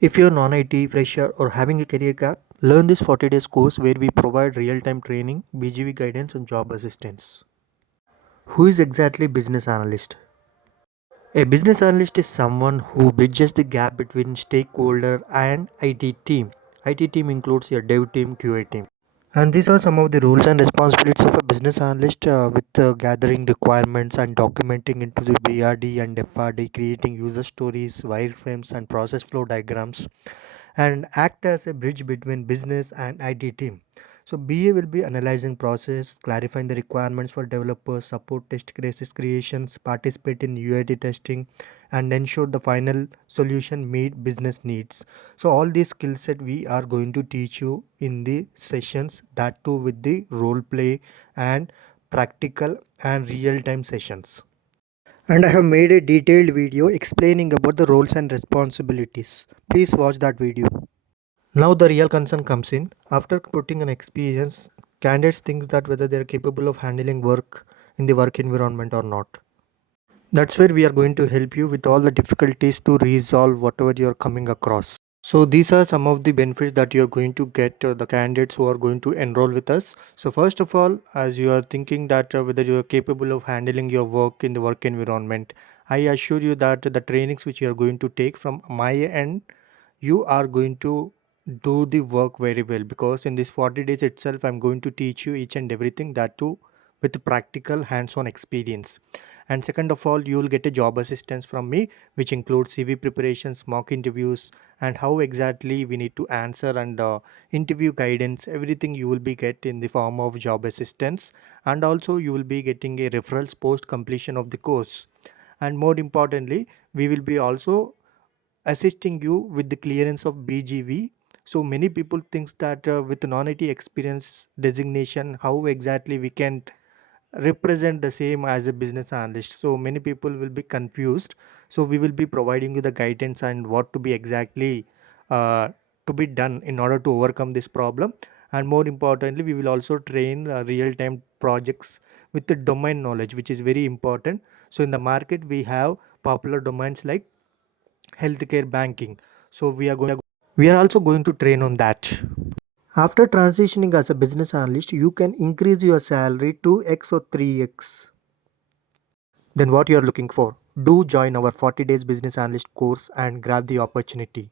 If you're non-IT, fresher, or having a career gap, learn this 40 days course where we provide real-time training, BGV guidance, and job assistance. Who is exactly business analyst? A business analyst is someone who bridges the gap between stakeholder and IT team. IT team includes your dev team, QA team. And these are some of the roles and responsibilities of a business analyst with gathering requirements and documenting into the BRD and FRD, creating user stories, wireframes, and process flow diagrams, and act as a bridge between business and IT team. So BA will be analyzing process, clarifying the requirements for developers, support test cases creations, participate in UAT testing, and ensure the final solution meet business needs. So all these skill set we are going to teach you in the sessions, that too with the role play and practical and real time sessions. And I have made a detailed video explaining about the roles and responsibilities. Please watch that video. Now the real concern comes in. After putting an experience, candidates think that whether they are capable of handling work in the work environment or not. That's where we are going to help you with all the difficulties to resolve whatever you are coming across. So these are some of the benefits that you are going to get the candidates who are going to enroll with us. So first of all, as you are thinking that whether you are capable of handling your work in the work environment, I assure you that the trainings which you are going to take from my end, you are going to do the work very well, because in this 40 days itself I'm going to teach you each and everything, that too with practical hands-on experience. And second of all, you will get a job assistance from me, which includes CV preparations, mock interviews, and how exactly we need to answer, and interview guidance. Everything you will be get in the form of job assistance, and also you will be getting a referrals post completion of the course. And more importantly, we will be also assisting you with the clearance of BGV. So many people thinks that with non-IT experience designation, how exactly we can represent the same as a business analyst. So many people will be confused. So we will be providing you the guidance and what to be exactly uh, to be done in order to overcome this problem. And more importantly, we will also train real-time projects with the domain knowledge, which is very important. So in the market, we have popular domains like healthcare, banking. So we are also going to train on that. After transitioning as a business analyst, you can increase your salary 2x or 3x. Then what you are looking for? Do join our 40 days business analyst course and grab the opportunity.